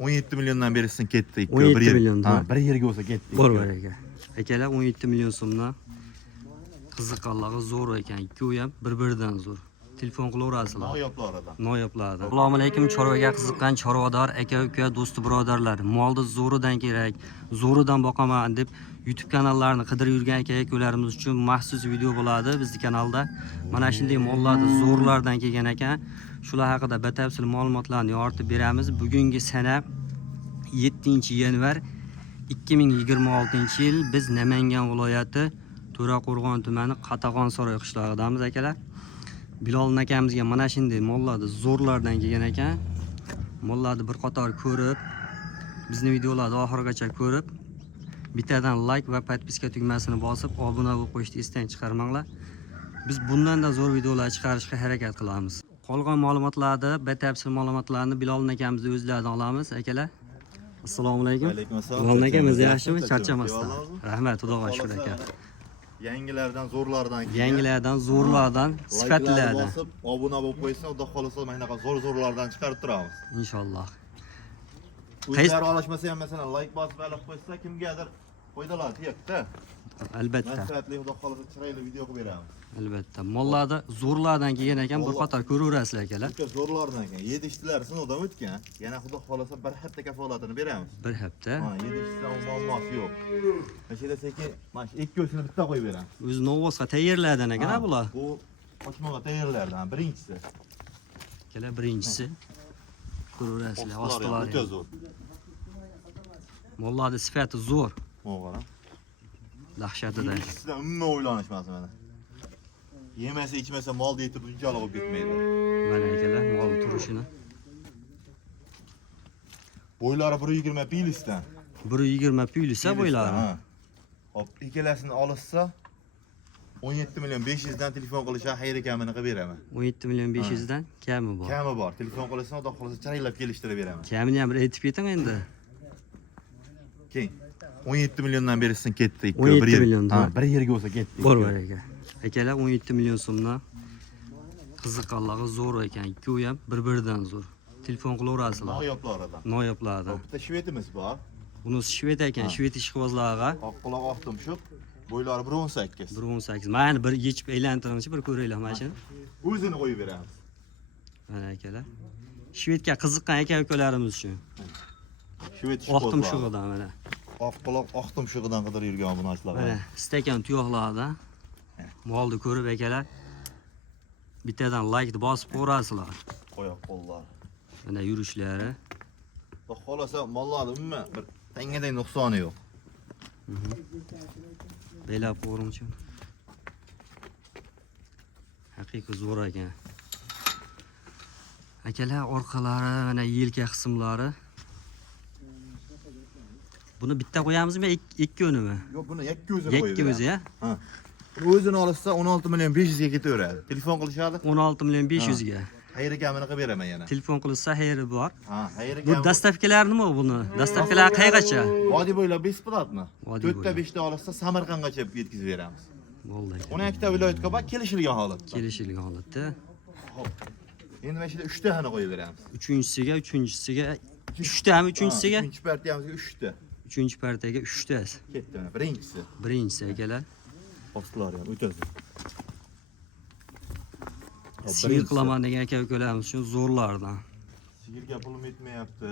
17 milyondan berisin ketdi. 17 milliondan. Ha, bir yerga bo'lsa ketdi. Bor aka. Akalar 17 million so'mdan qiziqqanligi zo'r ekan. Ikkovi ham bir-biridan zo'r. Telefon qilaverasizlar. Noyoblaridan. Noyoblaridan. Assalomu alaykum, chorvaga qiziqqan chorvador aka-uka, do'sti birodarlar. Molni zo'ridan kerak, zo'ridan boqaman deb YouTube kanallarini qidirib yurgan aka-ukalarimiz uchun maxsus video bo'ladi bizning kanalda. Mana shunday mollarni zo'rlardan kelgan ekan. Shular haqida batafsil ma'lumotlarni yoritib beramiz. Bugungi sana 7-yanvar 2026-yil biz Namangan viloyati To'raqo'rg'on tumani Qatag'onsaroy qishlog'idamiz akalar. Bilol akamizga mana shunday mollarni zo'rlardan kelgan ekan. Mollarni bir qator ko'rib, bizning videolarni oxirigacha ko'rib, bittadan like va podpiska tugmasini bosib, obuna bo'lib qo'yishni esdan chiqarmanglar. Biz bundan-da zo'r videolar chiqarishga harakat qilamiz. Qolgan ma'lumotlarni, batafsil ma'lumotlarni Bilol akamizning o'zlaridan olamiz, akalar. Assalomu alaykum. Alaykum assalom. Bilol akamiz yaxshimi? Charchamasdan. Rahmat, Xudoga shukr aka. Yangilardan, zo'rlardan kelgan. Yangilardan, zo'rlardan, sifatlilardan. Bosib, obuna bo'lib qo'ysa, xudo xolasa mana shunaqa zo'r-zo'rlardan chiqarib turamiz. Inshaalloh. O'zlari olishmasa ham masalan like bosib olib qo'ysa, kimgadir foydalari tegdi. Albatta. Manfaatli xudo xolasa chiroyli video qilib beramiz. Albatta. Mollarni zo'rlardan kelgan ekan, bir qator ko'raverasizlar akalar. Uka zo'rlardan ekan. 7 ishchilar sinovdan o'tgan. Yana xudo xolasa bir hafta kafolatini beramiz. Bir hafta. Ha, 7 ishchilar muammosi yo'q. Mashina sekin, mana shu ikkovsini bitta qo'yib beramiz. O'zi novosga tayyorlardan ekan bular. Bu qochmoqqa tayyorlardan birinchisi. Akalar birinchisi. Ko'raverasizlar, ostilari. O'ta zo'r. Mollarni sifati zo'r. Mo'g'ara. Dahshatida. Sizdan umuman o'ylanishmasin mana. Yemasa ichmasa molni yetib bunchalik olib ketmaydi. Mana akalar, mol turishini. Bo'ylari 120 pilisdan. 120 pulisa bo'ylari. Hop, ikkalasini olishsa 17 million 500 dan telefon qilishga xayri kamini qilib beraman. 17 million 500 dan kami bor. Kami bor. Telefon qilsa, xudo xolasa chiroylab kelishtirib beraman. Kamini ham bir aytib keting endi. Keyin 17 milliondan berisin ketdi. 17 milliondan. Ha, bir yerga bo'lsa ketdi. Bor aka. Akalar 17 million so'mdan qiziqqanligi zo'r ekan. Ikkovi ham bir-biridan zo'r. Telefon qilaverasizlar. Noyoblaridan. Noyoblaridan. Bitta shvetimiz bor. Bunisi shvet ekan, shvet ishqibozlarga. Oq quloq oq tumshuq. Bo'ylari 1.18. 1.18. Mana bir yechib aylantiringchi, bir ko'ringlar mana shuni. O'zini qo'yib beramiz. Mana akalar. Shvetga qiziqqan aka-ukalarimiz uchun. Shvet Oq tumshug'idan mana. Oq quloq oq tumshug'idan qidirib yurgan obunachilar. Mana stakan tuyoqlardan molni ko'rib akalar bittadan like bosib qo'yasizlar. Qo'yoq qo'llar. Mana yurishlari. Xudo xolasa mollarni umuman bir tangaday nuqsoni yo'q. Belab qo'yingchi. Haqiqiy zo'r ekan. Akalar orqalari, mana yelka qismlari. Buni bitta qo'yamizmi, ikki unimi? Yo'q, buni yakka o'zini qo'yib. Yakka o'zi, ya? Ha. O'zini olsa 16 million 500 ga ketaveradi. Telefon qilishadi. 16 million 500 ga. Xayri kamini qilib beraman yana. Telefon qilsa xayri bor. Ha, xayri Bu kam. dastavkalar nima buni? Dastavkalar qayergacha? Vodiy bo'ylab besplatmi? Vodiy 4 ta 5 ta olsa Samarqandgacha yetkazib beramiz. Bo'ldi. 12 ta viloyatga bor kelishilgan holatda. Kelishilgan holatda. Hop. Endi mana shunda 3 ta xona qo'yib beramiz. Uchinchisiga 3 tami uchinchisiga? 3 partiyamizga 3 ta. Uchinchi partiyaga 3 ta. Ketdi mana birinchisi. Birinchisi akalar. Ostlari ham o'tadi. Sigir qilaman degan aka-ukalarimiz uchun zo'rlardan. Sigirga pulim yetmayapti.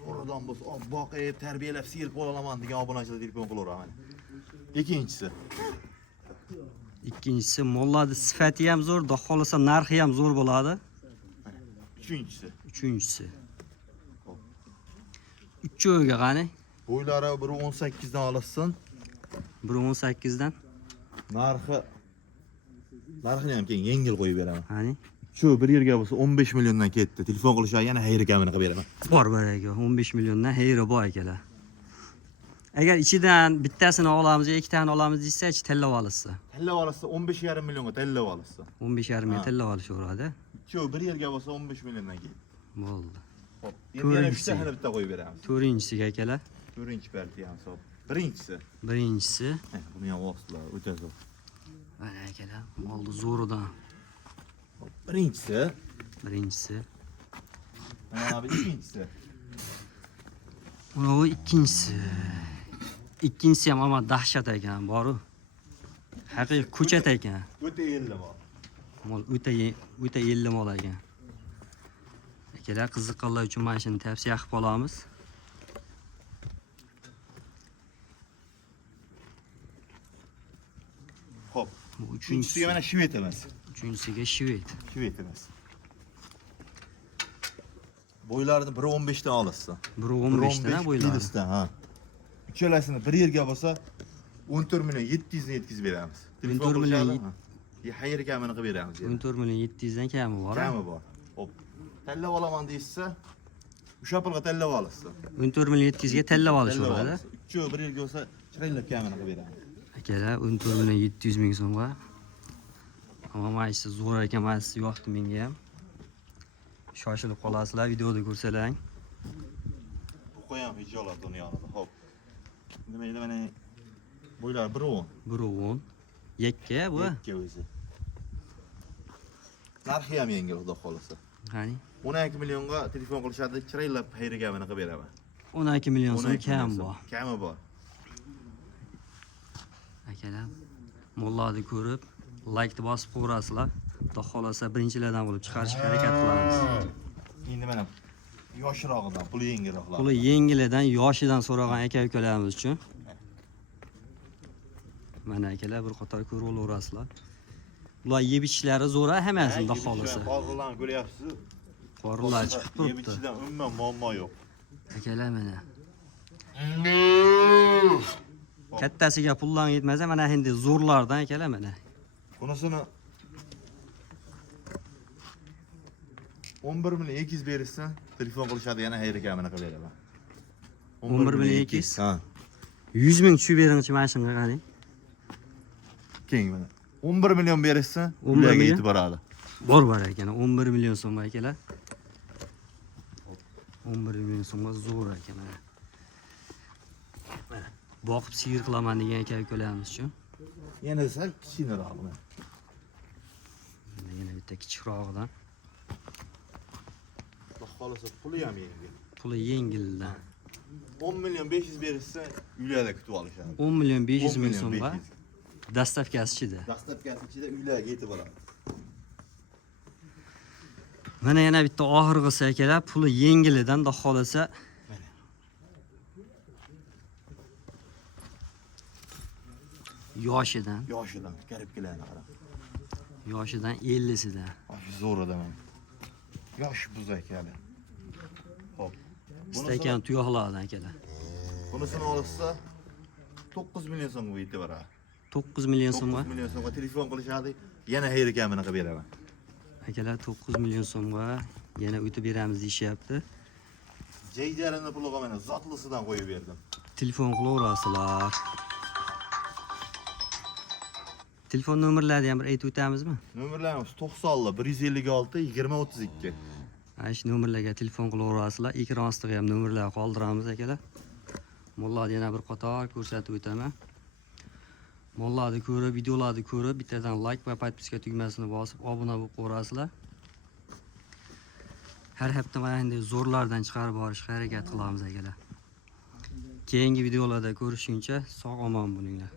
Zo'rdan bo'lsa, boqib, tarbiyalab sigir qo'laman degan obunachilar telefon qilaveradi. Ikkinchisi mollarni sifati ham zo'r, xudo xolasa narxi ham zo'r bo'ladi. Uchinchisi. Uchoviga qani? Bo'ylari 1.18 dan olsin. 1.18 dan. Narxini ham keyin yengil qo'yib beraman. Qani? Shu bir yerga bo'lsa 15 milliondan ketdi. Telefon qilishga yana xayri kamini qilib beraman. Bor aka, 15 milliondan xayri bor akalar. Agar ichidan bittasini olamiz, ikkitani olamiz desak, tellab olsa. Tellab olsa 15,5 millionga tellab olsa. 15,5 million tellab olishaveradi. Shu bir yerga bo'lsa 15 milliondan ketdi. Bo'ldi. Hop, endi yana 3 ta xona bitta qo'yib beramiz. To'rtinchisiga akalar. To'rtinchi partiya hisob. Birinchisi. Buni ham oslar, o'ta zo'r. Mana akalar, molni zo'ridan. Birinchisi. Mana bu ikkinchisi. Mana bu ikkinchisi. Ikkinchisi ham ama dahshat ekan, boru. Haqiqiy ko'chat ekan. O'ta elli bor. Mol o'ta yelli mol ekan. Akalar qiziqqanlar uchun mana shuni tavsiya qilib qolamiz. Xo'p. Bu Uchinchisiga mana shvet emas. Uchinchisiga shvet. Shvet emas. Bo'ylarini 1.15 dan olasiz. 1.15 dan bo'ylari. Kilisdan, ha. Uchalasini bir yerga bo'lsa 14 million 700 dan yetkazib beramiz. 14 million Xayr kamini qilib beramiz. 14 million 700 dan kami bor. Kami bor. Xo'p. Tanlab olaman deysiz, o'sha pulga tanlab olasiz. 14 million 700 ga tanlab olish bo'ladi. Uchovi bir yerga bo'lsa chiroylab kamini qilib beramiz. Akalar 14 million 700 ming so'mga. Ammo mana shu zo'r ekan, mana shu yoqdi menga ham. Shoshilib qolasizlar, videoda ko'rsalang. Bu qo'yam hijolat uni yonida. Xo'p. Nima edi mana bo'ylar 1.10. 1.10. Yakka bu. Yakka o'zi. Narxi ham yengil xudo xolasa. Qani? 12 millionga telefon qilishadi, chiroylab xayr kamini qilib beraman. 12 million so'm kam bor. Kami bor. Akalar, mollarni ko'rib, like bosib qo'yasizlar. Xudo xolasa birinchilardan bo'lib chiqarishga harakat qilamiz. Endi mana yoshirog'idan, puli yengilroqlar. Puli yengilidan, yoshidan so'ragan aka-ukalarimiz uchun. Mana akalar bir qator ko'rib olaverasizlar. Ular yeb ichishlari zo'r hammasi xudo xolasa. Qo'rg'onlarni ko'ryapsiz. Qorinlar chiqib turibdi. Yeb ichidan umuman muammo yo'q. Akalar mana. Kattasiga pullar yetmasa, mana endi zo'rlardan akalar mana. Bunisini 11 million 200 berishsa, telefon qilishadi, yana xayr kamini qilib beraman. 11 million 200. Ha. 100 ming tushib beringchi mana shunga qani. Keng mana. 11 million berishsa, 11 ularga million? yetib boradi. Bor ekan, 11 million so'm akalar. 11 million so'mga zo'r ekan mana. Mana boqib siyir qilaman degan aka-ukalarimiz uchun. Yana sal kichikroq mana. Yana bitta kichikrog'idan. Xudo xolasa puli ham yengil. Puli yengildan. 10 million 500 berishsa, uylarda kutib olishadi. 10 million 500 ming 10 so'mga 500. dastavkasi ichida. Dastlabkasi ichida uylarga yetib boradi. Mana yana bitta oxirgisi akalar, puli yengilidan da xolasa yoshidan garibkilarni qara. Yoshidan 50sidan. Zo'r odam. Yosh buzak hali. Xo'p. Istakan tuyoqlardan akalar. Bunisini olsa 9 million so'mga yetib boradi. 9 million so'mga. 9 million so'mga telefon qilishadi, yana xayr kamini qilib beraman. Akalar 9 million so'mga yana o'tib beramiz deyishyapti. Jaydarini puliga mana zotlisidan qo'yib berdim. Telefon qilaverasizlar. Telefon nomerlarini ham bir aytib o'tamizmi? Nomerlarimiz 90 156 20 32. Mana shu nomerlarga telefon qilaverasizlar. Ekran ostiga ham nomerlar qoldiramiz akalar. Mollarni yana bir qator ko'rsatib o'taman. Mollarni ko'rib, videolarni ko'rib, bittadan like va podpiska tugmasini bosib obuna bo'lib qo'yasizlar. Har hafta mana bunday zo'rlardan chiqarib borishga harakat qilamiz akalar. Keyingi videolarda ko'rishguncha sog' omon bo'linglar.